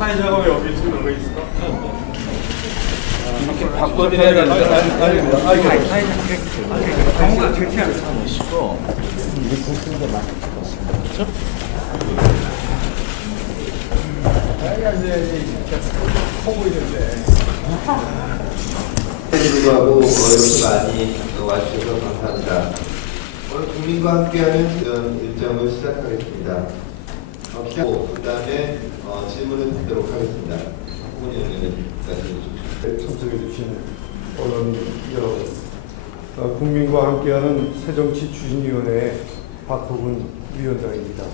사회자가 왜 여기 지금 왜 있을까? 이렇게 바꿔드려야 되는데 아닙니다. 사회자가 절차를 사무시고 이 국수도 많이 찍었습니다. 커 보이는데. 불구하고 이렇게 많이 와주셔서 감사합니다. 오늘 국민과 함께하는 이런 일정을 시작하겠습니다. 그 다음에 질문을 듣도록 하겠습니다. 후보님 참석해 주신 언론 여러분, 국민과 함께하는 새정치추진위원회 박호근 위원장입니다.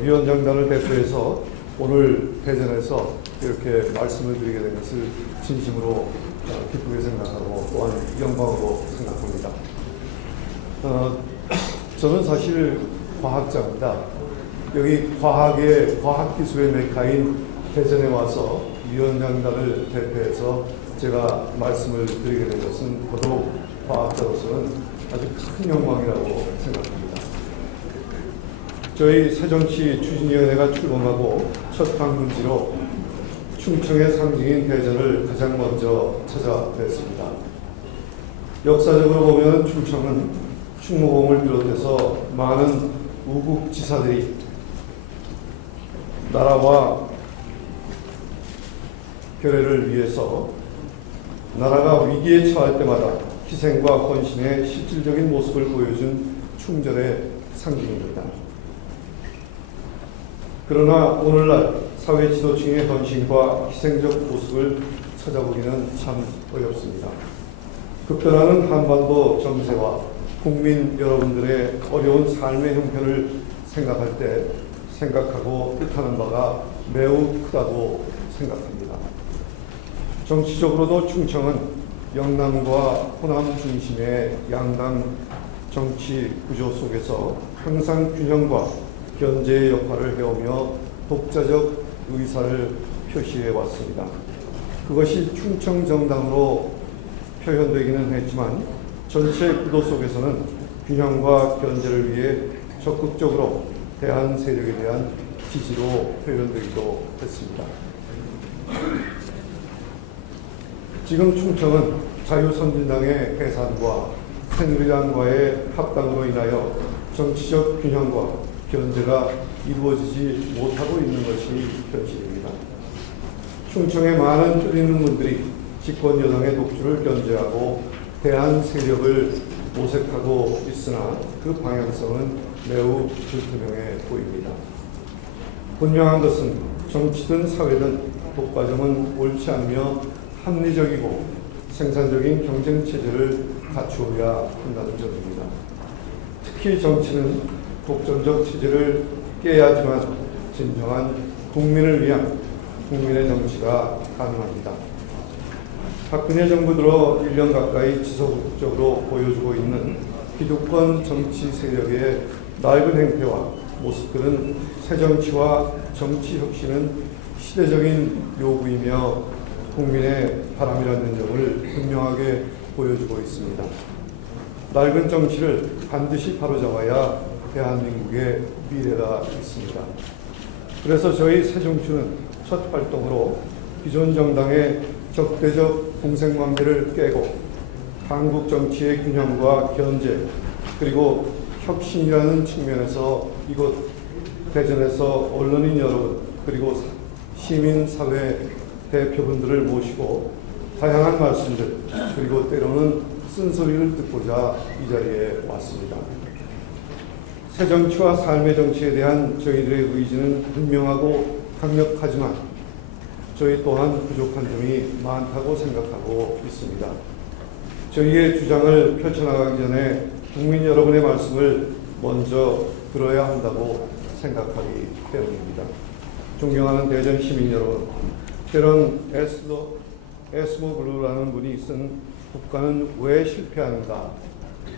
위원장단을 대표해서 오늘 회전에서 이렇게 말씀을 드리게 된 것을 진심으로 기쁘게 생각하고 또한 영광으로 생각합니다. 저는 사실 과학자입니다. 여기 과학기술의 메카인 대전에 와서 위원장단을 대표해서 제가 말씀을 드리게 된 것은 더더욱 과학자로서는 아주 큰 영광이라고 생각합니다. 저희 새정치추진위원회가 출범하고 첫 방문지로 충청의 상징인 대전을 가장 먼저 찾아뵀습니다. 역사적으로 보면 충청은 충무공을 비롯해서 많은 우국지사들이 나라와 결의를 위해서 나라가 위기에 처할 때마다 희생과 헌신의 실질적인 모습을 보여준 충절의 상징입니다. 그러나 오늘날 사회 지도층의 헌신과 희생적 모습을 찾아보기는 참 어렵습니다. 급변하는 한반도 정세와 국민 여러분들의 어려운 삶의 형편을 생각할 때 생각하고 뜻하는 바가 매우 크다고 생각합니다. 정치적으로도 충청은 영남과 호남 중심의 양당 정치 구조 속에서 항상 균형과 견제의 역할을 해오며 독자적 의사를 표시해 왔습니다. 그것이 충청 정당으로 표현되기는 했지만 전체 구도 속에서는 균형과 견제를 위해 적극적으로 대한 세력에 대한 지지로 표현되기도 했습니다. 지금 충청은 자유선진당의 해산과 새누리당과의 합당으로 인하여 정치적 균형과 견제가 이루어지지 못하고 있는 것이 현실입니다. 충청의 많은 뜻 있는 분들이 집권 여당의 독주를 견제하고 대한 세력을 모색하고 있으나 그 방향성은 매우 불투명해 보입니다. 분명한 것은 정치든 사회든 독과점은 옳지 않으며 합리적이고 생산적인 경쟁체제를 갖추어야 한다는 점입니다. 특히 정치는 독점적 체제를 깨야지만 진정한 국민을 위한 국민의 정치가 가능합니다. 박근혜 정부 들어 1년 가까이 지속적으로 보여주고 있는 기득권 정치 세력의 낡은 행태와 모습들은 새정치와 정치혁신은 시대적인 요구이며 국민의 바람이라는 점을 분명하게 보여주고 있습니다. 낡은 정치를 반드시 바로잡아야 대한민국의 미래가 있습니다. 그래서 저희 새정치는 첫 활동으로 기존 정당의 적대적 공생관계를 깨고 한국 정치의 균형과 견제 그리고 혁신이라는 측면에서 이곳 대전에서 언론인 여러분 그리고 시민사회 대표분들을 모시고 다양한 말씀들 그리고 때로는 쓴소리를 듣고자 이 자리에 왔습니다. 새정치와 삶의 정치에 대한 저희들의 의지는 분명하고 강력하지만 저희 또한 부족한 점이 많다고 생각하고 있습니다. 저희의 주장을 펼쳐나가기 전에 국민 여러분의 말씀을 먼저 들어야 한다고 생각하기 때문입니다. 존경하는 대전 시민 여러분, 때론 에스모 블루라는 분이 쓴 국가는 왜 실패하는가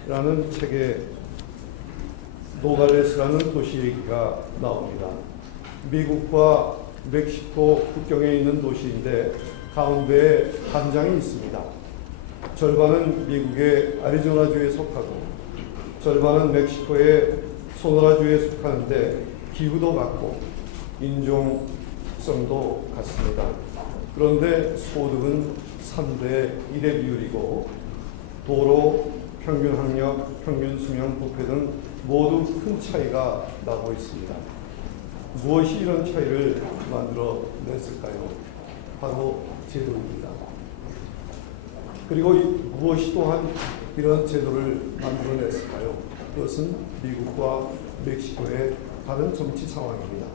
라는 책에 노갈레스라는 도시 얘기가 나옵니다. 미국과 멕시코 국경에 있는 도시인데 가운데에 담장이 있습니다. 절반은 미국의 애리조나주에 속하고 절반은 멕시코의 소노라주에 속하는데 기후도 같고 인종 특성도 같습니다. 그런데 소득은 3대 1의 비율이고 도로, 평균 학력, 평균 수명, 부패 등 모두 큰 차이가 나고 있습니다. 무엇이 이런 차이를 만들어냈을까요? 바로 제도입니다. 그리고 무엇이 또한 이런 제도를 만들어냈을까요? 그것은 미국과 멕시코의 다른 정치 상황입니다.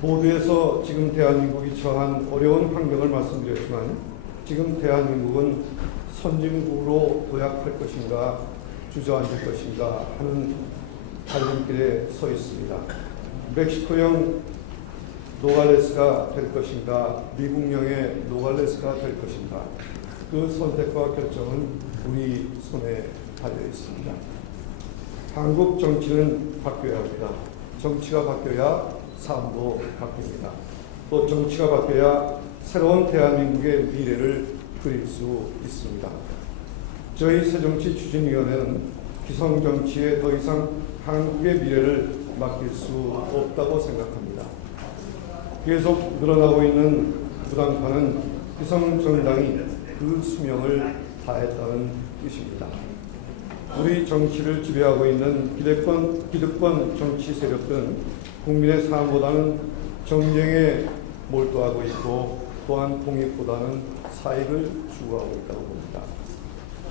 모두에서 지금 대한민국이 처한 어려운 환경을 말씀드렸지만 지금 대한민국은 선진국으로 도약할 것인가 주저앉을 것인가 하는 갈림길에 서 있습니다. 멕시코형 노갈레스가 될 것인가 미국령의 노갈레스가 될 것인가 그 선택과 결정은 우리 손에 달려 있습니다. 한국 정치는 바뀌어야 합니다. 정치가 바뀌어야 삶도 바뀝니다. 또 정치가 바뀌어야 새로운 대한민국의 미래를 그릴 수 있습니다. 저희 새정치추진위원회는 기성정치에 더 이상 한국의 미래를 맡길 수 없다고 생각합니다. 계속 늘어나고 있는 부당파는 기성정당이 그 수명을 다했다는 뜻입니다. 우리 정치를 지배하고 있는 기득권 정치 세력들은 국민의 삶보다는 정쟁에 몰두하고 있고 또한 독립보다는 사익을 추구하고 있다고 봅니다.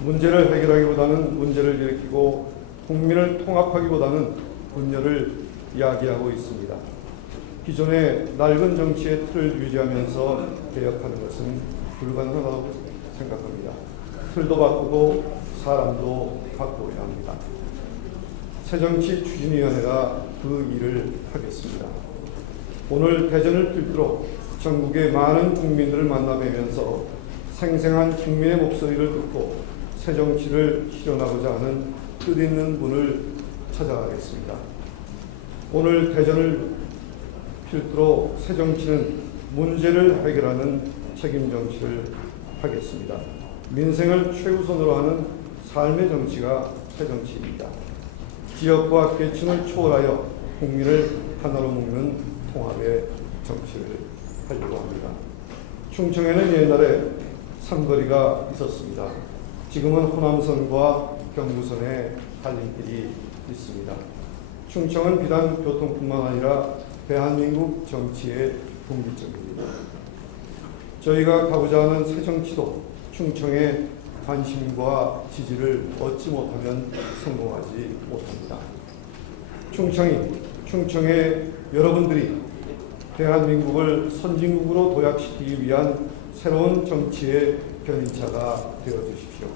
문제를 해결하기보다는 문제를 일으키고 국민을 통합하기보다는 분열을 야기하고 있습니다. 기존의 낡은 정치의 틀을 유지하면서 개혁하는 것은 불가능하다고 생각합니다. 틀도 바꾸고 사람도 바꿔야 합니다. 새정치추진위원회가 그 일을 하겠습니다. 오늘 대전을 필두로 전국의 많은 국민들을 만나뵈면서 생생한 국민의 목소리를 듣고 새정치를 실현하고자 하는 뜻있는 분을 찾아가겠습니다. 오늘 대전을 필두로 새정치는 문제를 해결하는 책임 정치를 하겠습니다. 민생을 최우선으로 하는 삶의 정치가 새정치입니다. 지역과 계층을 초월하여 국민을 하나로 묶는 통합의 정치를 하려고 합니다. 충청에는 옛날에 삼거리가 있었습니다. 지금은 호남선과 경부선의 갈림길이 있습니다. 충청은 비단 교통뿐만 아니라 대한민국 정치의 분기점입니다. 저희가 가고자 하는 새정치도 충청의 관심과 지지를 얻지 못하면 성공하지 못합니다. 충청의 여러분들이 대한민국을 선진국으로 도약시키기 위한 새로운 정치의 견인차가 되어주십시오.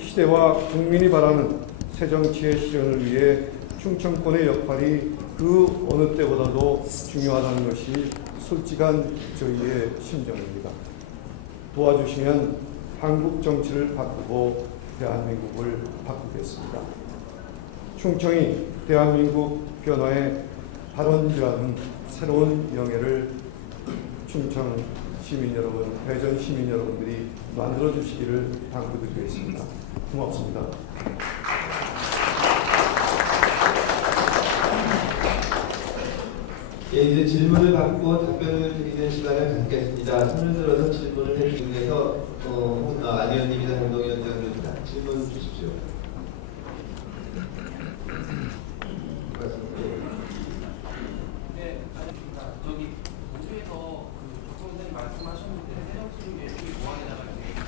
시대와 국민이 바라는 새정치의 실현을 위해 충청권의 역할이 그 어느 때보다도 중요하다는 것이 솔직한 저희의 심정입니다. 도와주시면 한국 정치를 바꾸고 대한민국을 바꾸겠습니다. 충청이 대한민국 변화의 발원지라는 새로운 영예를 충청 시민 여러분, 대전 시민 여러분들이 만들어 주시기를 당부드리겠습니다. 고맙습니다. 예, 이제 질문을 받고 답변을 드리는 시간을 갖겠습니다. 손을 들어서 질문을 해주기 위해서 안 의원님이나 행동위원 등입니다. 질문 주십시오. 네, 알겠습니다. 저기 모두에서 그 박성선생님 말씀하셨는데 새정치 계획이 보완해 나갈 계획이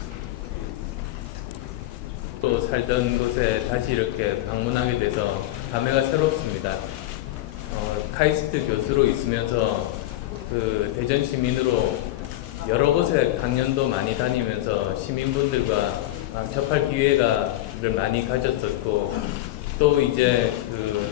살던 곳에 다시 이렇게 방문하게 돼서 감회가 새롭습니다. 카이스트 교수로 있으면서 그 대전 시민으로 여러 곳에 강연도 많이 다니면서 시민분들과 접할 기회를 많이 가졌었고, 또 이제 그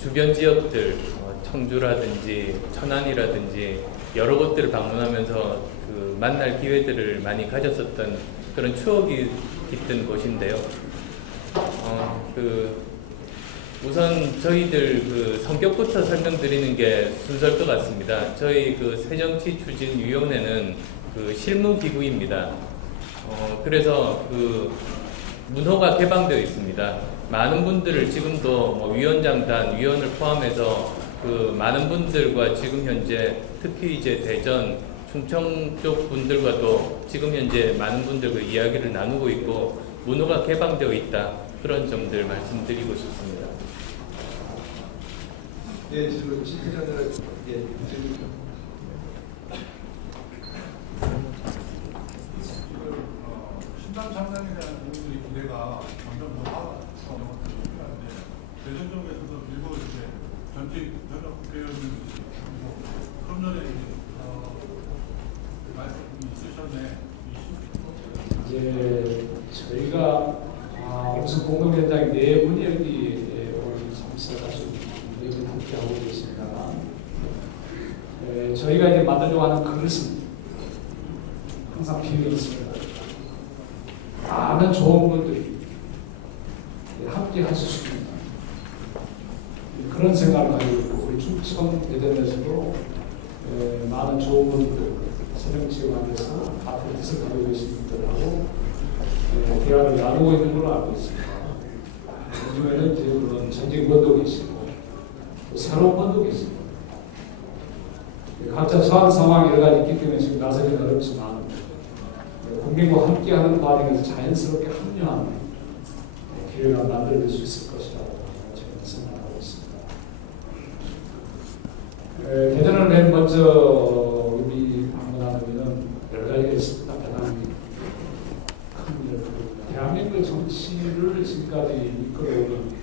주변 지역들 청주라든지 천안이라든지 여러 곳들을 방문하면서 그 만날 기회들을 많이 가졌었던 그런 추억이 깃든 곳인데요. 우선 저희들 그 성격부터 설명드리는 게 순서일 것 같습니다. 저희 그 새정치추진위원회는 그 실무기구입니다. 그래서 그 문호가 개방되어 있습니다. 많은 분들을 지금도 뭐 위원장단, 위원을 포함해서 그 많은 분들과 지금 현재 특히 이제 대전, 충청 쪽 분들과도 지금 현재 많은 분들과 이야기를 나누고 있고 문호가 개방되어 있다. 그런 점들 말씀드리고 싶습니다. 예, 질문 시청자들 질문. 신당 창당에 대한 부분들이 기대가 점점 더 하나가 필요한데 대전 쪽에서도 일부 이제 전직 현역 국회의원들이 있고 좀 전에 말씀이 있으셨네. 이제 저희가 우선 공동위원장 4분이 여기 오늘 참석하신 4분 함께 하고 계십니다만, 저희가 이제 만들려고 하는 그릇은 항상 필요 있습니다. 많은 좋은 분들이 함께 하실 수 있는 그런 생각을 가지고 있고, 우리 충청 대전에서도 많은 좋은 분들, 새정치에 관해서 앞으로 뜻을 가지고 계신 분들하고 대화를 나누고 있는 걸로 알고 있습니다. 요즘에는 이제 물론 전직 분도 계시고 또 새로운 분도 계시고 각자 처한 상황이 여러 가지 있기 때문에 지금 나서기는 어렵지만 국민과 함께하는 과정에서 자연스럽게 합류하는 기회가 만들어질 수 있을 것이라고 저는 생각하고 있습니다. 대전을 맨 먼저 우리 방문하는 여러 가지가 있습니다. 대단히 큰 대한민국 정치를 지금까지 이끌어오는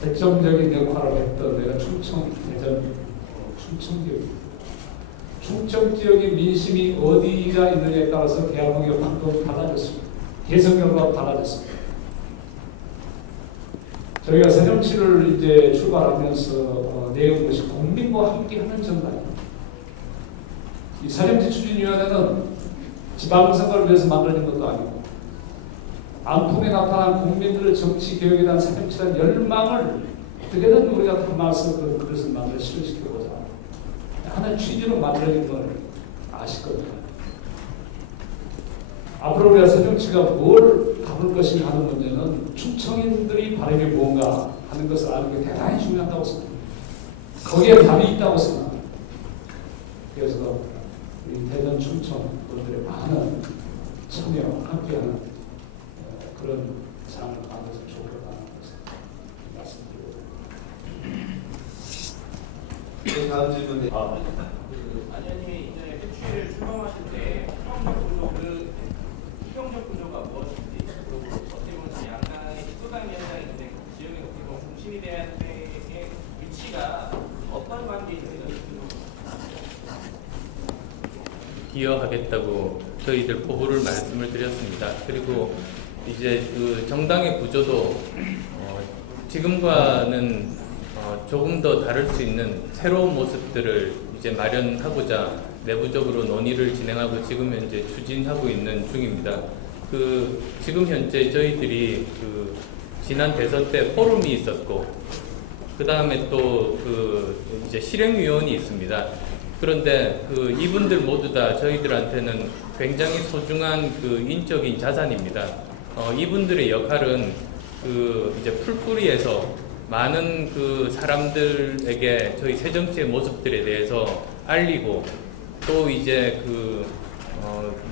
결정적인 역할을 했던 내가 충청 대전 충청 지역입니다. 충청 지역의 민심이 어디가 있느냐에 따라서 대한민국의 방법이 달라졌습니다. 개성 결과가 달라졌습니다. 저희가 새정치를 이제 출발하면서 내온 것이 국민과 함께하는 정당입니다. 이 새정치추진위원회는 지방선거를 위해서 만들어진 것도 아니고 안통에 나타난 국민들의 정치 개혁에 대한 새정치에 대한 열망을 어떻게든 우리가 담아서 그것을 만들어 실현시켜보자 하는 취지로 만들어진 걸 아실 겁니다. 앞으로 우리가 새정치가 뭘 담을 것인가 하는 문제는 충청인들이 바람이 뭔가 하는 것을 아는 게 대단히 중요하다고 생각합니다. 거기에 답이 있다고 생각합니다. 그래서 우리 대전 충청 분들의 많은 참여, 함께하는 그런 상을 만들어서 좋겠다는 것을 말씀드립니다. 네, 다음 질문. 안 의원님이 이전에 회추위를 출범하실 때 희경적 구조, 희경적 구조가 무엇인지, 그리고 어떻게 보면 양당의 수당 위원장이 있는데 그 지역의 어떻게 보면 중심이 돼야 될 위치가 어떤 관계에 있는지 기여하겠다고 저희들 포부를 말씀을 드렸습니다. 그리고 이제 그 정당의 구조도 지금과는 조금 더 다를 수 있는 새로운 모습들을 이제 마련하고자 내부적으로 논의를 진행하고 지금 현재 추진하고 있는 중입니다. 지금 현재 저희들이 지난 대선 때 포럼이 있었고, 그 다음에 또 이제 실행위원이 있습니다. 그런데 이분들 모두 다 저희들한테는 굉장히 소중한 인적인 자산입니다. 이분들의 역할은 이제 풀뿌리에서 많은 사람들에게 저희 새정치의 모습들에 대해서 알리고, 또 이제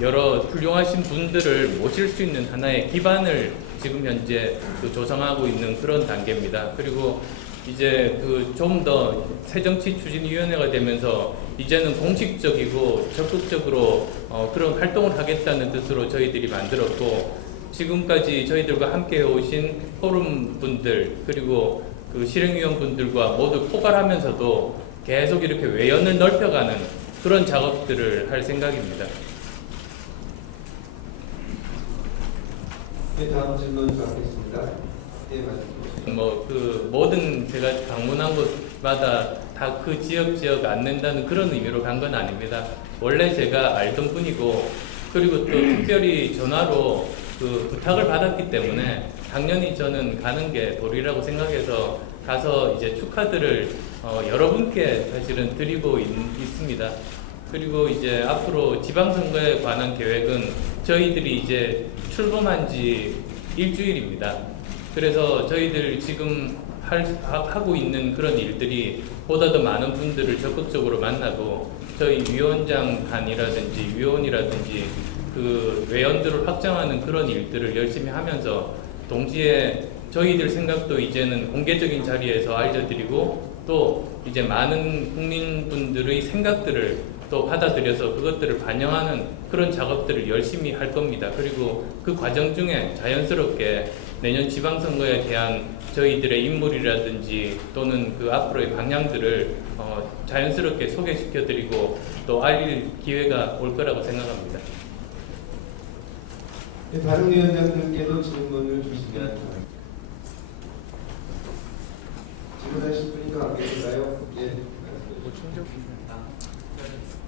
여러 훌륭하신 분들을 모실 수 있는 하나의 기반을 지금 현재 조성하고 있는 그런 단계입니다. 그리고 이제 좀 더 새정치추진위원회가 되면서 이제는 공식적이고 적극적으로 그런 활동을 하겠다는 뜻으로 저희들이 만들었고, 지금까지 저희들과 함께 해오신 포럼 분들 그리고 그 실행위원 분들과 모두 포괄하면서도 계속 이렇게 외연을 넓혀가는 그런 작업들을 할 생각입니다. 네, 다음 질문 받겠습니다. 네, 맞습니다. 그 모든 제가 방문한 곳마다 다 그 지역 안는다는 그런 의미로 간 건 아닙니다. 원래 제가 알던 분이고 그리고 또 특별히 전화로 그 부탁을 받았기 때문에 당연히 저는 가는 게 도리라고 생각해서 가서 이제 축하들을 여러분께 사실은 드리고 있습니다. 그리고 이제 앞으로 지방선거에 관한 계획은 저희들이 이제 출범한 지 일주일입니다. 그래서 저희들 지금 하고 있는 그런 일들이 보다 더 많은 분들을 적극적으로 만나고 저희 위원장 단이라든지 위원이라든지 그 외연들을 확장하는 그런 일들을 열심히 하면서 동시에 저희들 생각도 이제는 공개적인 자리에서 알려드리고 또 이제 많은 국민분들의 생각들을 또 받아들여서 그것들을 반영하는 그런 작업들을 열심히 할 겁니다. 그리고 그 과정 중에 자연스럽게 내년 지방선거에 대한 저희들의 인물이라든지 또는 그 앞으로의 방향들을 자연스럽게 소개시켜드리고 또 알릴 기회가 올 거라고 생각합니다. 네, 다른 위원장들께도 질문을 주시면 바랍니다. 질문하실 분이 더 안 계신가요? 예.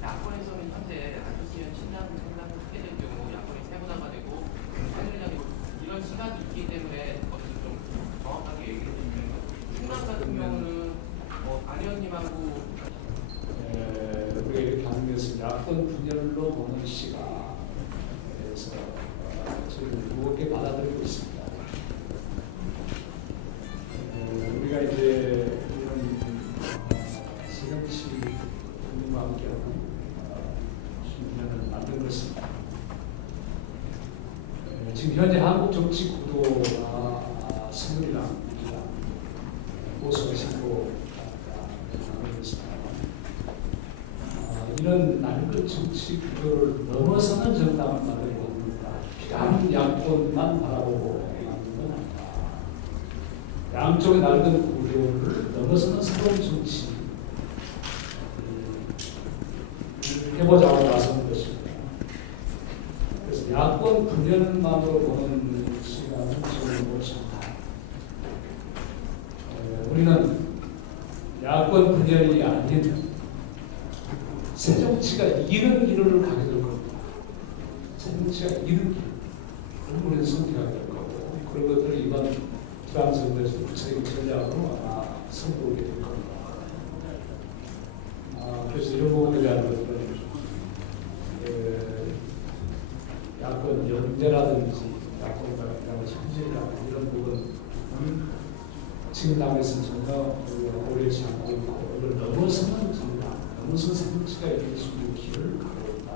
야권에서는 현재 안철수 의원 신당 상당히 크게 될 경우 야권이 세분화가 되고 이런 시각이 있기 때문에 좀 정확하게 얘기해 주시면 충남 같은 경우는 안 의원님하고 우리가 이렇게 하는 것은 야권 분열로 보는 시각에서 저희는 무겁게 받아들이고 있습니다. 우리가 이제 이런 새정치 운동과 함께하는 신문을 만든 것은 지금 현재 한국 정치 구도가 선거이랑 보수가 신고 하는 것입니다. 이런 낡은 정치 구도를 넘어서는 정당을 만들고 있습니다. 비단 야권만 바라보고 있는 건 아니다. 양쪽의 낡은 구도를 넘어서는 새로운 정치 해보자고 나서는 것입니다. 그래서 야권 분열만으로 보는 시각은 저는 옳지 않다. 우리는 야권 분열이 아닌 새 정치가 이런 길을 가게 될 겁니다. 새 정치가 이런 길, 그런 우리는 선택하게 될 거고 그런 것들을 이번 지방선거에서 구체적인 전략으로 아마 선보이게 될 겁니다. 그래서 이런 부분에 대한 것들은 야권 연대라든지 야권과 참전이라든지 이런 부분은 지금 당에서는 전혀 고려하지 않고 있고 이걸 넘어서는 정당, 넘어서는 생각치가 이렇게 수 있는 길을 가고 있다.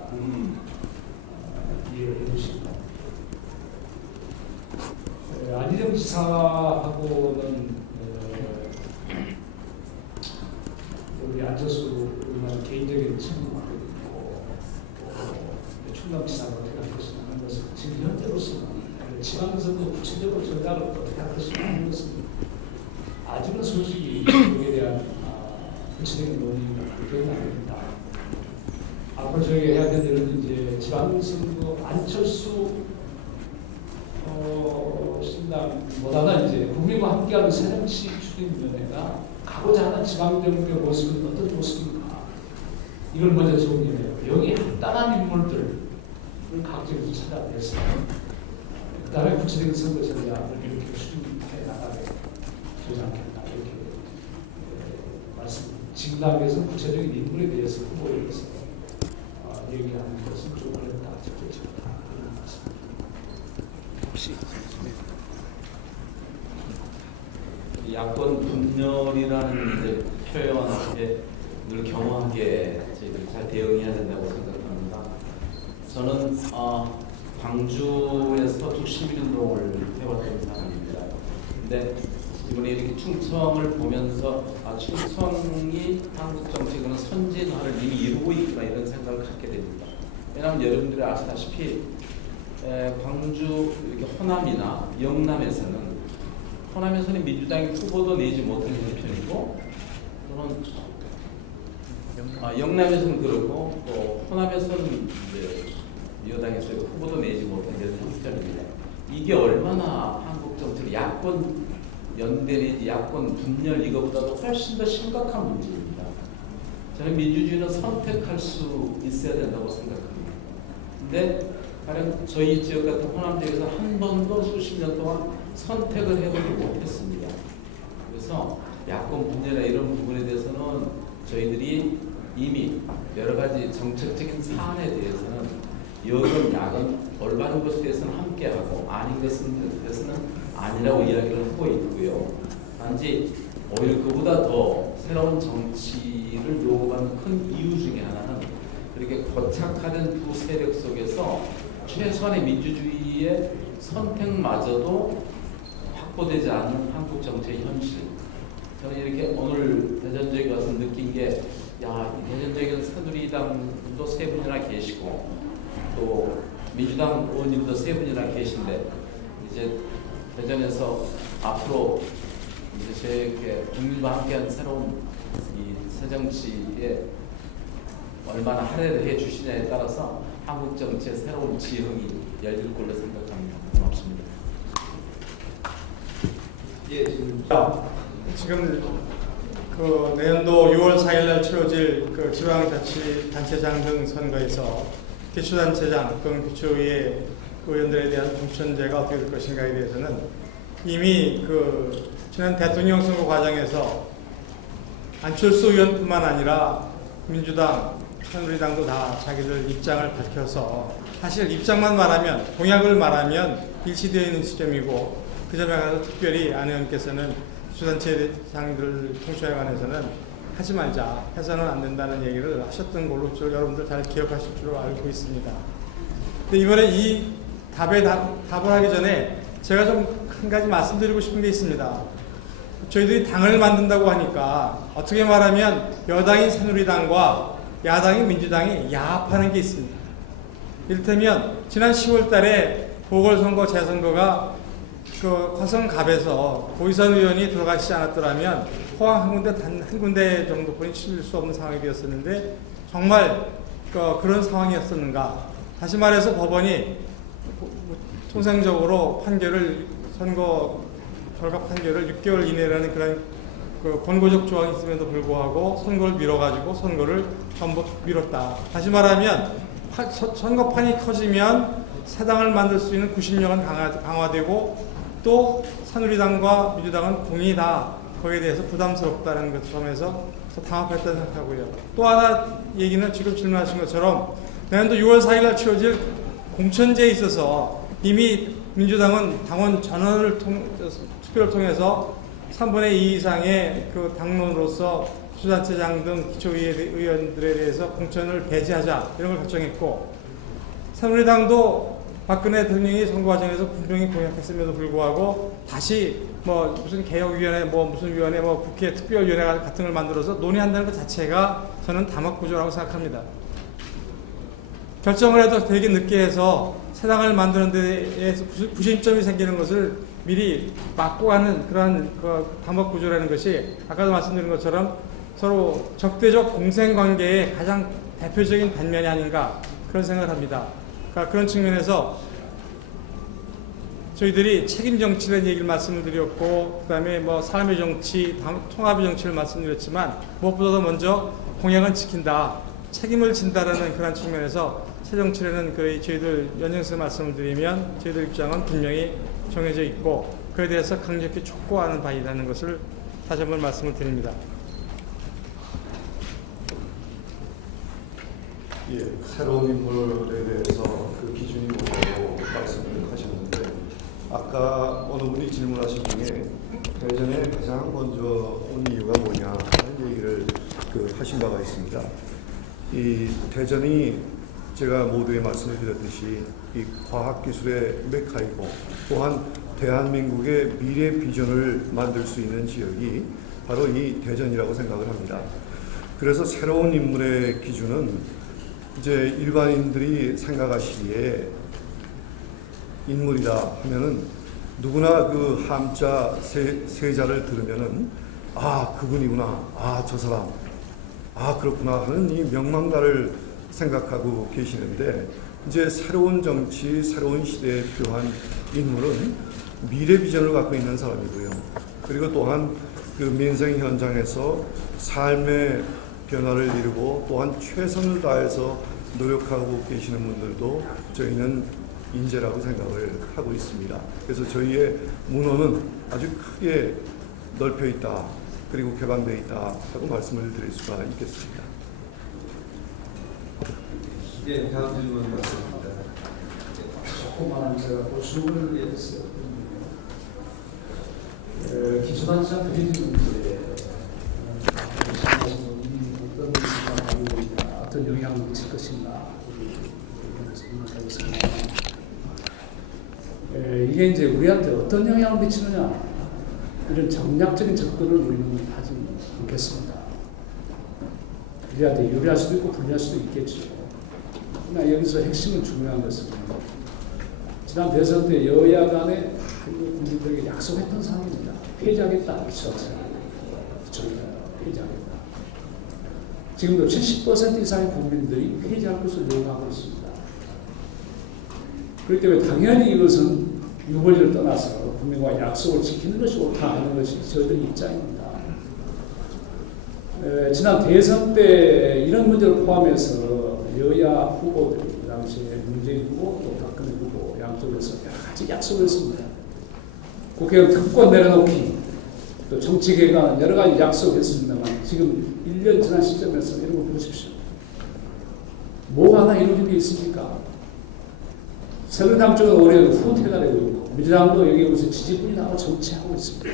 이해를 해주시기 바랍니다. 안희정 지사하고는 우리 안철수 의원 개인적인 친구가 있고 충남지사가 어떻게 할 것이냐 하는 것은 지금 현재로서는 지방선거 구체적으로 전략을 어떻게 할 것이냐 하는 것은 아직은 솔직히 여기에 대한 구체적인 논의가 그렇게는 아닙니다. 앞으로 저희가 해야 될 일은 이제 지방선거 안철수 신당보다는 이제 국민과 함께하는 새정치 추진위원회가 가고자 하는 지방정부의 모습은 어떤 모습인가 이걸 먼저 정리해요. 여기 합당한 인물들을 각 지역에서 찾아내서 그 다음에 구체적인 선거 전략을 이렇게 추진해 나가게 되지 않겠나 이렇게 말씀드립니다. 지금 단계에서는 구체적인 인물에 대해서 후보에 대해서 얘기하는 것은 좀 어렵다, 적극적이다 그런 말씀입니다. 혹시 야권 분열이라는 이제 표현에 늘 겸허하게 저희들이 잘 대응해야 된다고 생각합니다. 저는 광주에서 쭉11운동을 해왔던 사람입니다. 근데 이번에 이렇게 충청을 보면서 충청이 한국 정치권은 선진화를 이미 이루고 있구나 이런 생각을 갖게 됩니다. 왜냐하면 여러분들이 아시다시피 광주 이렇게 호남이나 영남에서는 민주당이 후보도 내지 못하는 형편이고 또는 영남에서는 그렇고 또 호남에서는 이제 여당에서 후보도 내지 못하는 이런 형편입니다. 이게 얼마나 한국 정치의 야권 연대 내지 야권 분열 이것보다도 훨씬 더 심각한 문제입니다. 저는 민주주의는 선택할 수 있어야 된다고 생각합니다. 근데 가령 저희 지역 같은 호남 지역에서 한 번도 수십 년 동안 선택을 해보지 못했습니다. 그래서 야권 분열이나 이런 부분에 대해서는 저희들이 이미 여러 가지 정책적인 사안에 대해서는 여건 야건 올바른 것에 대해서는 함께하고 아닌 것에서는 아니라고 이야기를 하고 있고요. 단지 오히려 그보다 더 새로운 정치를 요구하는 큰 이유 중에 하나는 그렇게 고착화된 두 세력 속에서 최소한의 민주주의의 선택마저도 확보되지 않는 한국 정치의 현실. 저는 이렇게 오늘 대전 지역에 와서 느낀 게, 이 대전 지역에는 새누리당도 3분이나 계시고 또 민주당 의원님도 3분이나 계신데 이제 대전에서 앞으로 이제 저에게 국민과 함께하는 새로운 이 새정치에 얼마나 할애를 해 주시냐에 따라서 한국 정치의 새로운 지형이 열릴 걸로 생각합니다. 고맙습니다. 예, 지금 그 내년도 6월 4일날 치러질 그 지방자치단체장 등 선거에서 기초단체장 또는 기초의회 의원들에 대한 공천제가 어떻게 될 것인가에 대해서는 이미 그 지난 대통령 선거 과정에서 안철수 의원뿐만 아니라 민주당, 새누리당도 다 자기들 입장을 밝혀서 사실 입장만 말하면, 공약을 말하면 일치되어 있는 시점이고 그 점에 관해서 특별히 안 의원께서는 기초단체장들 통치에 관해서는 하지 말자, 해서는 안 된다는 얘기를 하셨던 걸로 여러분들 잘 기억하실 줄 알고 있습니다. 근데 이번에 이 답을 하기 전에 제가 좀 한 가지 말씀드리고 싶은 게 있습니다. 저희들이 당을 만든다고 하니까 어떻게 말하면 여당인 새누리당과 야당인 민주당이 야합하는 게 있습니다. 이를테면 지난 10월 달에 보궐선거 재선거가 그 화성갑에서 고이선 의원이 들어가시지 않았더라면 포항 한 군데 정도뿐이 치를 수 없는 상황이 되었었는데 정말 그런 상황이었었는가. 다시 말해서 법원이 통상적으로 선거 결과 판결을 6개월 이내라는 그런 그 권고적 조항이 있음에도 불구하고 선거를 미뤄가지고 선거를 전부 미뤘다. 다시 말하면 선거판이 커지면 사당을 만들 수 있는 구심력은 강화되고 또 새누리당과 민주당은 공이 다 거기에 대해서 부담스럽다는 것 점에서 당합했다고 생각하고요. 또 하나 얘기는 지금 질문하신 것처럼 내년도 6월 4일날 치러질 공천제에 있어서 이미 민주당은 당원 전원을 투표를 통해서 3분의 2 이상의 그 당론으로서 기초단체장 등 기초의회 의원들에 대해서 공천을 배제하자 이런 걸 결정했고, 새누리당도 박근혜 대통령이 선거 과정에서 분명히 공약했음에도 불구하고 다시 무슨 개혁위원회 무슨 위원회 국회 특별위원회 같은 걸 만들어서 논의한다는 것 자체가 저는 담합구조라고 생각합니다. 결정을 해도 되게 늦게 해서 새당을 만드는 데에서 구심점이 생기는 것을 미리 막고 가는 그러한 담합구조라는 것이 아까도 말씀드린 것처럼 서로 적대적 공생관계의 가장 대표적인 단면이 아닌가 그런 생각을 합니다. 그러니까 그런 측면에서 저희들이 책임 정치라는 얘기를 말씀을 드렸고 그 다음에 사람의 정치, 통합의 정치를 말씀드렸지만 무엇보다도 먼저 공약은 지킨다, 책임을 진다라는 그런 측면에서 새정치라는 저희들 연정서 말씀을 드리면 저희들 입장은 분명히 정해져 있고 그에 대해서 강력히 촉구하는 바이라는 것을 다시 한번 말씀을 드립니다. 예, 새로운 인물에 대해서 그 기준이 뭐냐고 말씀을 하셨는데 아까 어느 분이 질문하신 중에 대전에 가장 먼저 온 이유가 뭐냐 하는 얘기를 하신 바가 있습니다. 이 대전이 제가 모두에 말씀을 드렸듯이 이 과학기술의 메카이고 또한 대한민국의 미래 비전을 만들 수 있는 지역이 바로 이 대전이라고 생각을 합니다. 그래서 새로운 인물의 기준은 이제 일반인들이 생각하시기에 인물이다 하면은 누구나 그 함자 세자를 들으면은 아 그분이구나, 아 저 사람, 아 그렇구나 하는 이 명망가를 생각하고 계시는데, 이제 새로운 정치, 새로운 시대에 필요한 인물은 미래 비전을 갖고 있는 사람이고요. 그리고 또한 그 민생 현장에서 삶의 변화를 이루고 또한 최선을 다해서 노력하고 계시는 분들도 저희는 인재라고 생각을 하고 있습니다. 그래서 저희의 문호는 아주 크게 넓혀 있다, 그리고 개방되어 있다 하고 말씀을 드릴 수가 있겠습니다. 네, 다음 질문 받겠습니다. 조그마한 제가 보충을 위해서 기초단체장 페이지 문제 어떤 생각하고 있나, 어떤 영향을 미칠 것인가 생각하겠습니다. 이게 이제 우리한테 어떤 영향을 미치느냐, 이런 정략적인 접근을 우리는 하지 않겠습니다. 우리한테 유리할 수도 있고 불리할 수도 있겠죠. 그러나 여기서 핵심은 중요한 것은 지난 대선 때 여야 간에 국민들에게 약속했던 사항입니다. 폐지하겠다. 폐지하겠다. 지금도 70% 이상의 국민들이 폐지할 것을 요구하고 있습니다. 그렇기 때문에 당연히 이것은 유보리를 떠나서 국민과 약속을 지키는 것이 옳다 하는 것이 저희들 입장입니다. 지난 대선 때 이런 문제를 포함해서 여야 후보들이 그 당시에 문재인 후보 또 박근혜 후보 양쪽에서 여러 가지 약속을 했습니다. 국회의원 특권 내려놓기, 또 정치 개혁안 여러 가지 약속했습니다만 지금 1년 지난 시점에서 이런 거 보십시오. 뭐가 하나 이루어진 게 있습니까? 새누리당 쪽은 올해 후퇴가 되고 있고 민주당도 여기 무슨 지지분이 나와 정치하고 있습니다.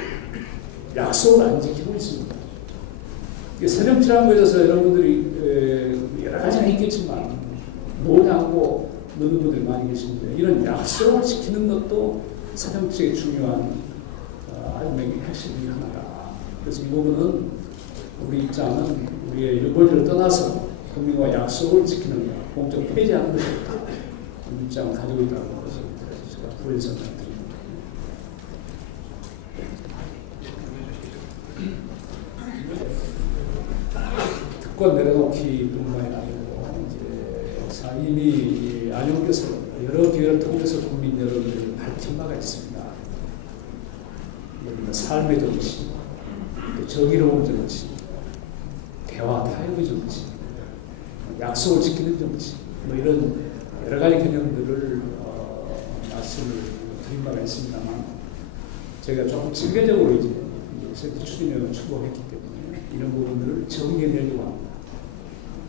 약속을 안 지키고 있습니다. 새정치라는 것에 대해서 여러분들이 여러 가지가 있겠지만 뭐냐고 묻는 분들이 많이 계신데, 이런 약속을 지키는 것도 새정치의 중요한 핵심 중에 하나다. 그래서 이 부분은 우리 입장은 우리의 유보리를 떠나서 국민과 약속을 지키는 것, 공적 폐지하는 것이다. 이 입장을 가지고 있다는 것을 제가 부연해서 말씀드립니다. 특권 내려놓기뿐만이 아니고 이제 이미 안영께서 여러 기회를 통해서 국민 여러분들이 밝힌 바가 있습니다. 삶의 정치, 또 정의로운 정치, 대화 타협의 정치, 약속을 지키는 정치, 뭐 이런 여러 가지 개념들을 말씀을 드린 바가 있습니다만, 제가 조금 체계적으로 이제 세트 추진을 추구했기 때문에 이런 부분들을 정리하려고 합니다.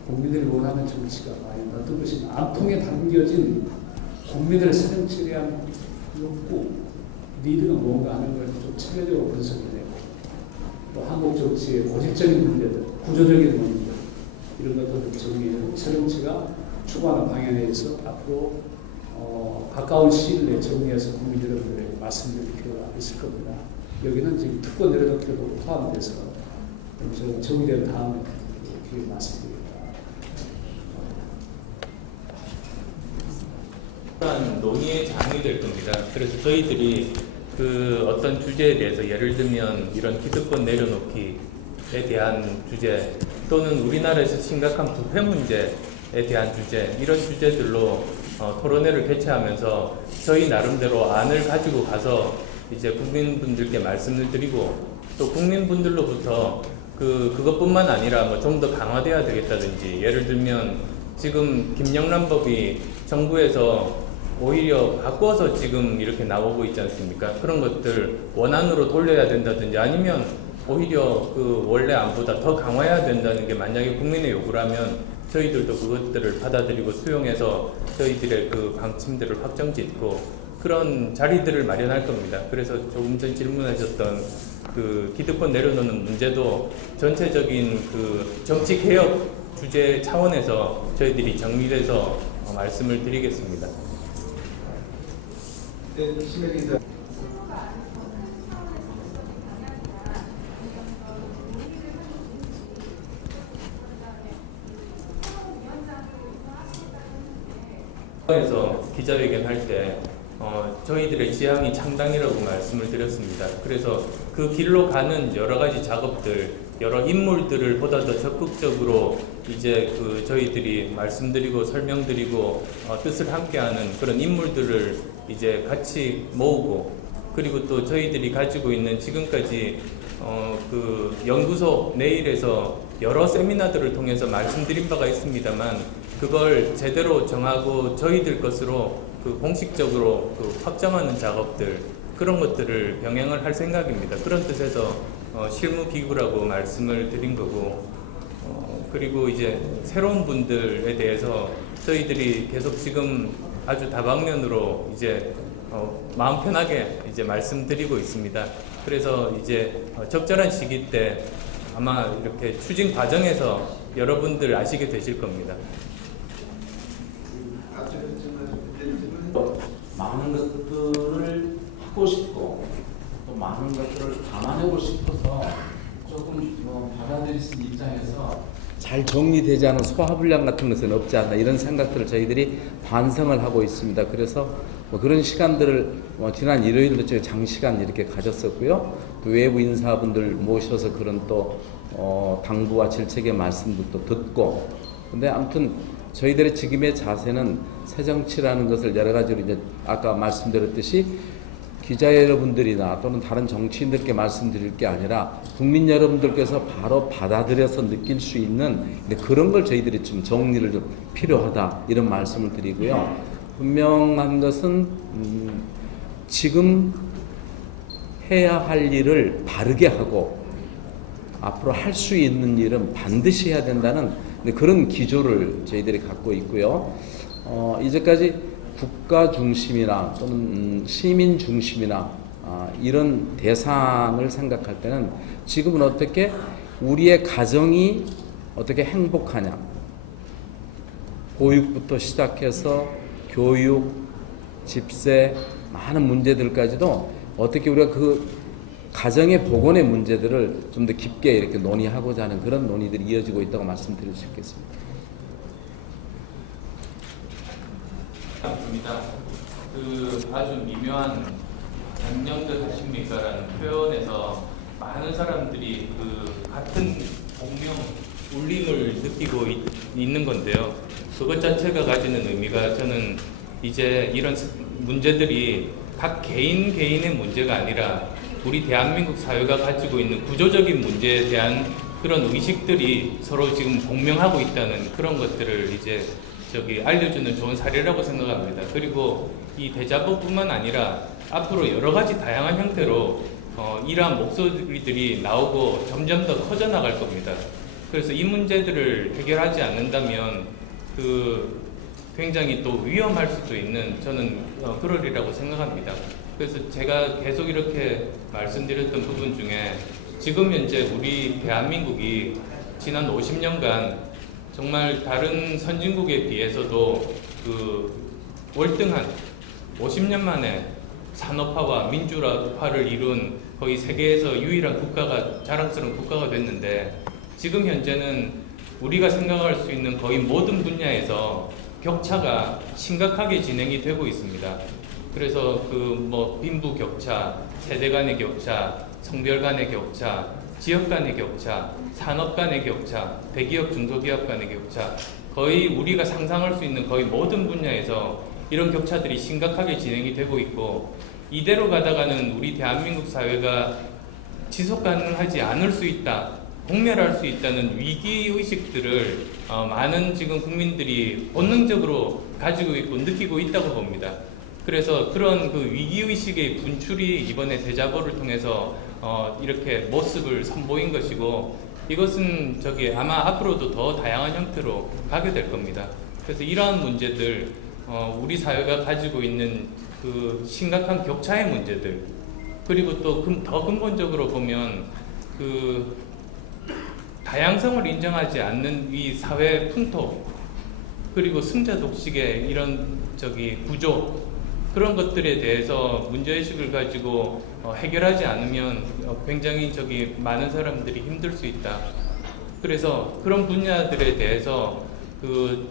국민들이 원하는 정치가 과연 어떤 것이 안통에 담겨진 국민들의 새정치에 대한 욕구, 리드가 뭔가 하는 걸 좀 체계적으로 분석이 되고, 또 한국 정치의 고질적인 문제들, 구조적인 문제들, 이런 것들을 정리해서 새정치가 추구하는 방향에 대해서 앞으로 가까운 시일 내에 정리해서 국민 여러분들에게 말씀드릴 필요가 있을 겁니다. 여기는 지금 특권 내려놓기도 포함돼서 정리된 다음에 이렇게 말씀드립니다. 논의의 장이 될 겁니다. 그래서 저희들이 그 어떤 주제에 대해서, 예를 들면 이런 기득권 내려놓기에 대한 주제, 또는 우리나라에서 심각한 부패 문제에 대한 주제, 이런 주제들로 토론회를 개최하면서 저희 나름대로 안을 가지고 가서 이제 국민분들께 말씀을 드리고, 또 국민분들로부터 그것뿐만 아니라 뭐 좀 더 강화돼야 되겠다든지, 예를 들면 지금 김영란법이 정부에서 오히려 바꿔서 지금 이렇게 나오고 있지 않습니까? 그런 것들 원안으로 돌려야 된다든지, 아니면 오히려 그 원래 안보다 더 강화해야 된다는 게 만약에 국민의 요구라면 저희들도 그것들을 받아들이고 수용해서 저희들의 그 방침들을 확정짓고 그런 자리들을 마련할 겁니다. 그래서 조금 전 질문하셨던 그 기득권 내려놓는 문제도 전체적인 그 정치 개혁 주제 차원에서 저희들이 정리해서 말씀을 드리겠습니다. 네, 심혜리 기자. 에서 기자회견 할 때 저희들의 지향이 창당이라고 말씀을 드렸습니다. 그래서 그 길로 가는 여러 가지 작업들, 여러 인물들을 보다 더 적극적으로 이제 저희들이 말씀드리고 설명드리고 뜻을 함께하는 그런 인물들을 이제 같이 모으고, 그리고 또 저희들이 가지고 있는 지금까지 그 연구소 내일에서 여러 세미나들을 통해서 말씀드린 바가 있습니다만, 그걸 제대로 정하고 저희들 것으로 공식적으로 확정하는 작업들, 그런 것들을 병행을 할 생각입니다. 그런 뜻에서 실무기구라고 말씀을 드린 거고, 그리고 이제 새로운 분들에 대해서 저희들이 계속 지금 아주 다방면으로 이제 마음 편하게 이제 말씀드리고 있습니다. 그래서 이제 적절한 시기 때 아마 이렇게 추진 과정에서 여러분들 아시게 되실 겁니다. 많은 것들을 하고 싶고 또 많은 것들을 감안하고 싶어서 조금 받아들일 수 있는 입장에서 잘 정리되지 않은 소화 불량 같은 것은 없지 않나, 이런 생각들을 저희들이 반성을 하고 있습니다. 그래서 그런 시간들을 지난 일요일도 저희 장시간 이렇게 가졌었고요. 또 외부 인사분들 모셔서 그런 또 당부와 질책의 말씀도 또 듣고, 근데 아무튼 저희들의 지금의 자세는 새정치라는 것을 여러 가지로 이제 아까 말씀드렸듯이 기자 여러분들이나 또는 다른 정치인들께 말씀드릴 게 아니라 국민 여러분들께서 바로 받아들여서 느낄 수 있는 그런 걸 저희들이 좀 정리를 좀 필요하다, 이런 말씀을 드리고요. 분명한 것은 지금 해야 할 일을 바르게 하고 앞으로 할 수 있는 일은 반드시 해야 된다는 그런 기조를 저희들이 갖고 있고요. 이제까지 국가 중심이나 또는 시민 중심이나 이런 대상을 생각할 때는 지금은 어떻게 우리의 가정이 어떻게 행복하냐, 보육부터 시작해서 교육, 집세, 많은 문제들까지도 어떻게 우리가 그 가정의 복원의 문제들을 좀 더 깊게 이렇게 논의하고자 하는 그런 논의들이 이어지고 있다고 말씀드릴 수 있겠습니다. 아주 미묘한 안녕들 하십니까라는 표현에서 많은 사람들이 같은 공명, 울림을 느끼고 있는 건데요. 그것 자체가 가지는 의미가, 저는 이제 이런 문제들이 각 개인의 문제가 아니라 우리 대한민국 사회가 가지고 있는 구조적인 문제에 대한 그런 의식들이 서로 지금 공명하고 있다는 그런 것들을 이제 알려주는 좋은 사례라고 생각합니다. 그리고 이 대자보뿐만 아니라 앞으로 여러 가지 다양한 형태로 이러한 목소리들이 나오고 점점 더 커져나갈 겁니다. 그래서 이 문제들을 해결하지 않는다면 굉장히 또 위험할 수도 있는, 저는 그러리라고 생각합니다. 그래서 제가 계속 이렇게 말씀드렸던 부분 중에 지금 현재 우리 대한민국이 지난 50년간 정말 다른 선진국에 비해서도 월등한 50년 만에 산업화와 민주화를 이룬 거의 세계에서 유일한 국가가, 자랑스러운 국가가 됐는데, 지금 현재는 우리가 생각할 수 있는 거의 모든 분야에서 격차가 심각하게 진행이 되고 있습니다. 그래서 빈부 격차, 세대 간의 격차, 성별 간의 격차, 지역 간의 격차, 산업 간의 격차, 대기업, 중소기업 간의 격차, 거의 우리가 상상할 수 있는 거의 모든 분야에서 이런 격차들이 심각하게 진행이 되고 있고, 이대로 가다가는 우리 대한민국 사회가 지속 가능하지 않을 수 있다, 공멸할 수 있다는 위기의식들을 많은 지금 국민들이 본능적으로 가지고 있고 느끼고 있다고 봅니다. 그래서 그런 위기의식의 분출이 이번에 대자보를 통해서 이렇게 모습을 선보인 것이고, 이것은 아마 앞으로도 더 다양한 형태로 가게 될 겁니다. 그래서 이러한 문제들, 우리 사회가 가지고 있는 심각한 격차의 문제들, 그리고 또 더 근본적으로 보면 다양성을 인정하지 않는 이 사회 풍토, 그리고 승자 독식의 이런 구조, 그런 것들에 대해서 문제의식을 가지고 해결하지 않으면 굉장히 많은 사람들이 힘들 수 있다. 그래서 그런 분야들에 대해서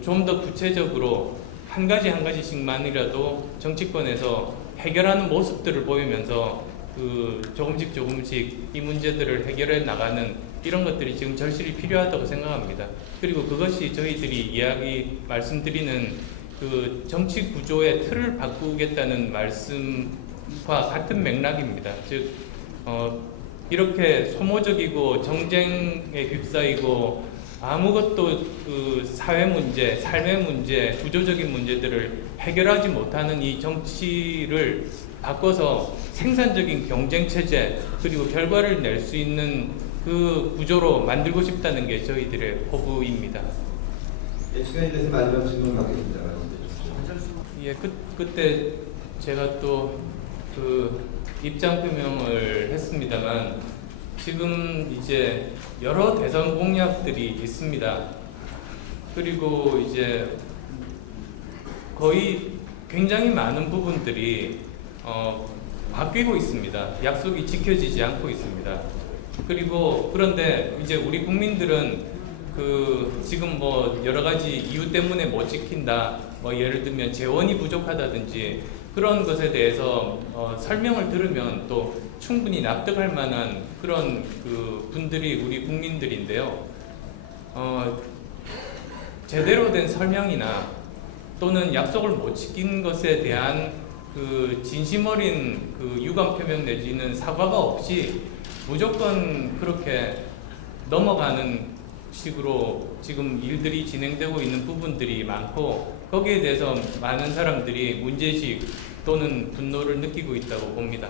좀 더 구체적으로 한 가지씩만이라도 정치권에서 해결하는 모습들을 보이면서 그 조금씩 이 문제들을 해결해 나가는 이런 것들이 지금 절실히 필요하다고 생각합니다. 그리고 그것이 저희들이 말씀드리는 그 정치 구조의 틀을 바꾸겠다는 말씀과 같은 맥락입니다. 즉, 이렇게 소모적이고 정쟁에 휩싸이고 아무것도 그 사회 문제, 삶의 문제, 구조적인 문제들을 해결하지 못하는 이 정치를 바꿔서 생산적인 경쟁 체제 그리고 결과를 낼 수 있는 그 구조로 만들고 싶다는 게 저희들의 포부입니다. 예, 시간이 돼서 마지막 질문 받겠습니다. 예, 그때 제가 또 그 입장 표명을 했습니다만 지금 이제 여러 대선 공약들이 있습니다. 그리고 이제 거의 굉장히 많은 부분들이 바뀌고 있습니다. 약속이 지켜지지 않고 있습니다. 그리고 그런데 이제 우리 국민들은 그 지금 뭐 여러 가지 이유 때문에 못 지킨다. 뭐 예를 들면 재원이 부족하다든지 그런 것에 대해서 설명을 들으면 또 충분히 납득할 만한 그런 그 분들이 우리 국민들인데요. 제대로 된 설명이나 또는 약속을 못 지킨 것에 대한 그 진심 어린 그 유감 표명 내지는 사과가 없이 무조건 그렇게 넘어가는 식으로 지금 일들이 진행되고 있는 부분들이 많고 거기에 대해서 많은 사람들이 문제의식 또는 분노를 느끼고 있다고 봅니다.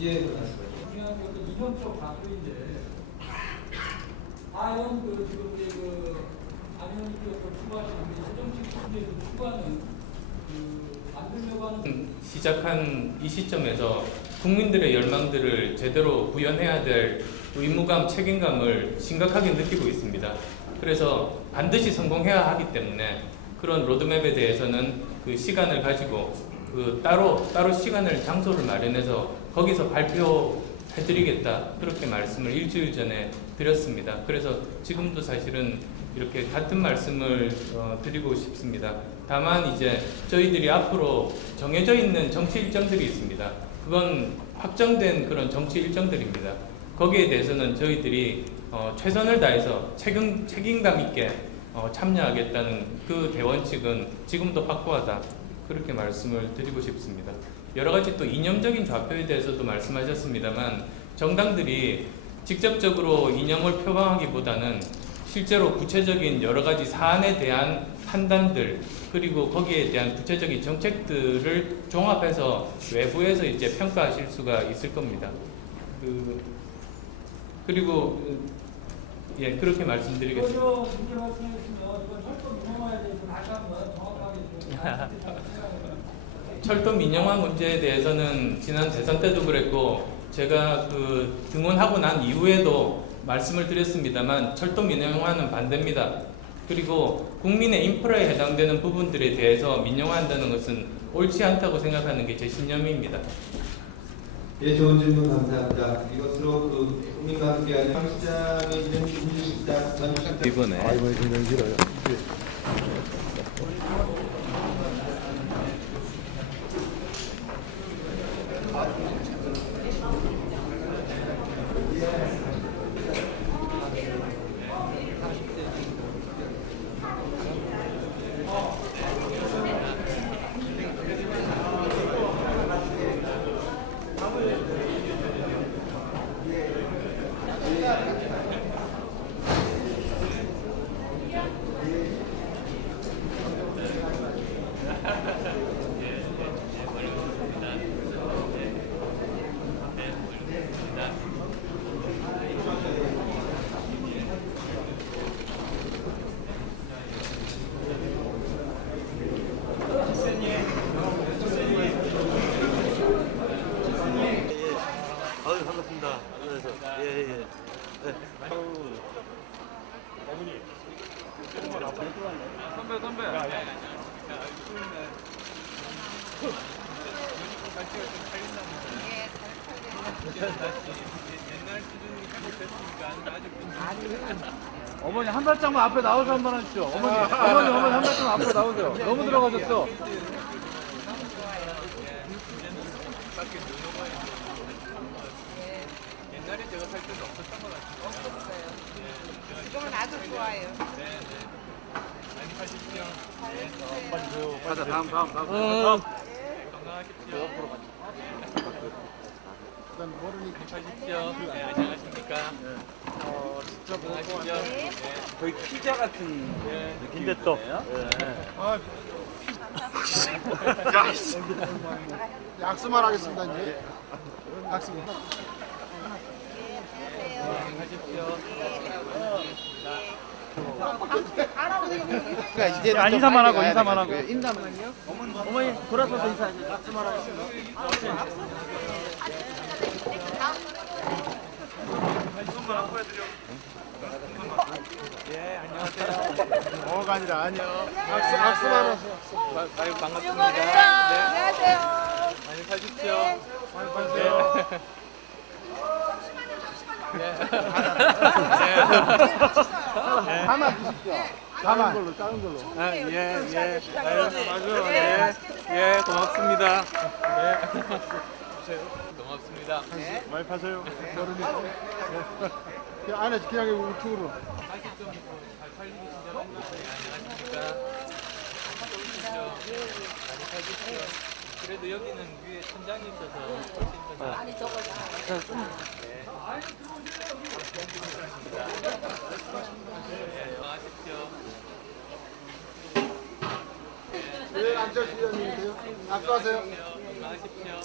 예, 이념적 바꾸인데 과연 그 지금 그 안현님께서 추구하시는 새정치 문제에서 추구하는 만들려고 하는 시작한 이 시점에서 국민들의 열망들을 제대로 구현해야 될 의무감, 책임감을 심각하게 느끼고 있습니다. 그래서 반드시 성공해야 하기 때문에 그런 로드맵에 대해서는 그 시간을 가지고 그 따로 시간을 장소를 마련해서 거기서 발표해드리겠다 그렇게 말씀을 일주일 전에 드렸습니다. 그래서 지금도 사실은 이렇게 같은 말씀을 드리고 싶습니다. 다만 이제 저희들이 앞으로 정해져 있는 정치 일정들이 있습니다. 그건 확정된 그런 정치 일정들입니다. 거기에 대해서는 저희들이 최선을 다해서 책임감 있게 참여하겠다는 그 대원칙은 지금도 확고하다 그렇게 말씀을 드리고 싶습니다. 여러 가지 또 이념적인 좌표에 대해서도 말씀하셨습니다만 정당들이 직접적으로 이념을 표방하기보다는 실제로 구체적인 여러 가지 사안에 대한 판단들 그리고 거기에 대한 구체적인 정책들을 종합해서 외부에서 이제 평가하실 수가 있을 겁니다. 그리고 예 그렇게 말씀드리겠습니다. 문제 말씀해주시면 이건 철도 민영화에 대해서 다시 한번 정확하게 철도 민영화 문제에 대해서는 지난 대선 때도 그랬고 제가 그 등원하고 난 이후에도 말씀을 드렸습니다만 철도 민영화는 반대입니다. 그리고 국민의 인프라에 해당되는 부분들에 대해서 민영화한다는 것은 옳지 않다고 생각하는 게 제 신념입니다. 예, 좋은 질문 감사합니다. 이것으로 그 국민과 함께하는 시장에 있는 김주식당 전주식당 이번에 굉장히 길어요. 반갑습니다. 그래서 예. 선배. 어머니 한 발짝만 앞에 나오서 한번 하십시오. 어머니 한 발짝만 앞으로 나오세요. 너무 들어가셨어. 밖에 누노바에 옛날에 제가 살 때도 없었던 것 같아요. 없었어요. 네. 지금은 아주 좋아요. 네. 많이 파십시오. 네. 가자, 다음. 건강하십시오. 많이 파십시오. 네, 안녕하십니까. 건강하십시오. 네. 거의 피자 같은 느낌인데 또. 약수만 하겠습니다 이제. 약수. 건강하십시오. 그러니까 이제 인사만 하고 인사만 하고. 인사만요? 어머니 돌아서서 인사하세요. 약수만 하겠습니다. 예, 안녕하세요. 뭐가 아니라 아니요. 악수만 하세요. 아유, 반갑습니다. 안녕하세요. 많이 사십시오. 많이 파세요. 가만 주십시오. 가만. 작은 걸로. 예. 아유, 예, 고맙습니다. 예. 고맙습니다. 많이 파세요. 그 안에 그냥 우측으로. 잘 팔리시죠? 안녕하십니까. 그래도 여기는 위에 천장이 있어서 훨씬 더 많이 적어져. 네. 안녕하십시오. 네, 안철수위원님이세요. 악수하세요. 안녕하십시오.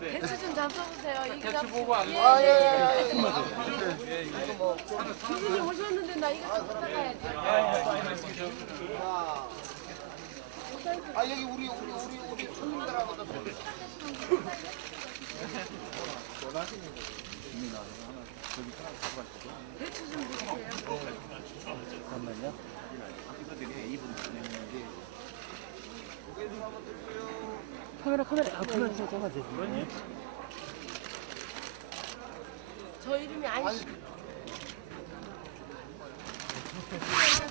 배수 좀 잡숴보세요. 이게 같이 보고 안 예. 교수님 오셨는데 나 이거 좀 부탁해야지. 아 여기 우리 손님들하고도 배수 좀 주세요. 저 이름이 아니.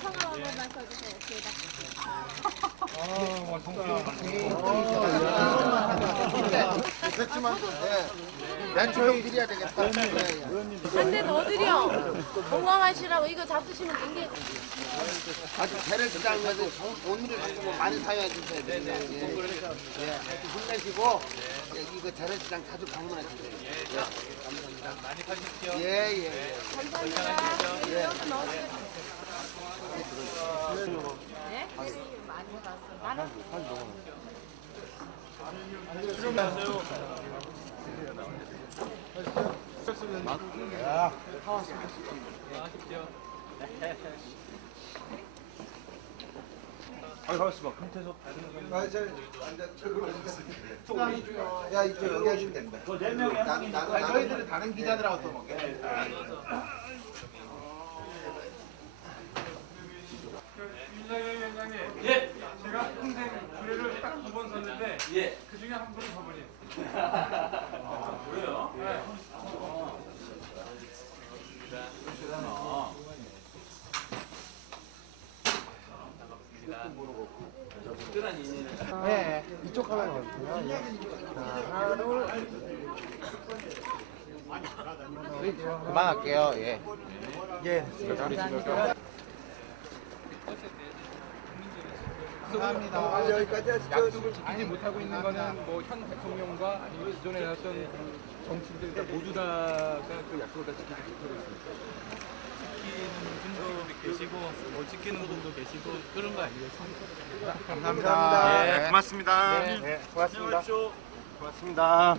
성함 한 번만 써주세요. 그렇지만 난 조용히 드려야 되겠다. 한대 더 드려. 건강하시라고 이거 잡수시면 굉장히 아주 배를 시장에서 오늘을 갖고 많이 사용해 주셔야 됩니다. 힘내시고 이거 재래시장 자주 방문해 주세요. 많이 사십시오. 예. 감사합니다. 예. 네? 많이 봤어. 나는 안녕하십시오. 야 이쪽 여기 하시면 됩니다. 저희들은 다른 기자들하고 또 먹게. 윤상현 위원장님, 예. 제가 평생 주례를 딱 2번 썼는데 예. 그 중에 한 분이 저분이에요. 그래요? 네. 특별한 인연을 네, 이쪽 카메라 보세요. 하나, 둘. 그만할게요. 예. 감사합니다. 여기까지 하시죠. 약속을 지키지 못하고 있는 거는 뭐 현 대통령과 아니면 기존에 해왔던 정치인들 모두 다가 그 약속을 다 지키지 못하고 있습니다. 지키는 분도 계시고 못 지키는 분도 계시고 그런 거 아니겠습니까? 감사합니다. 고맙습니다. 네, 고맙습니다. 고맙습니다.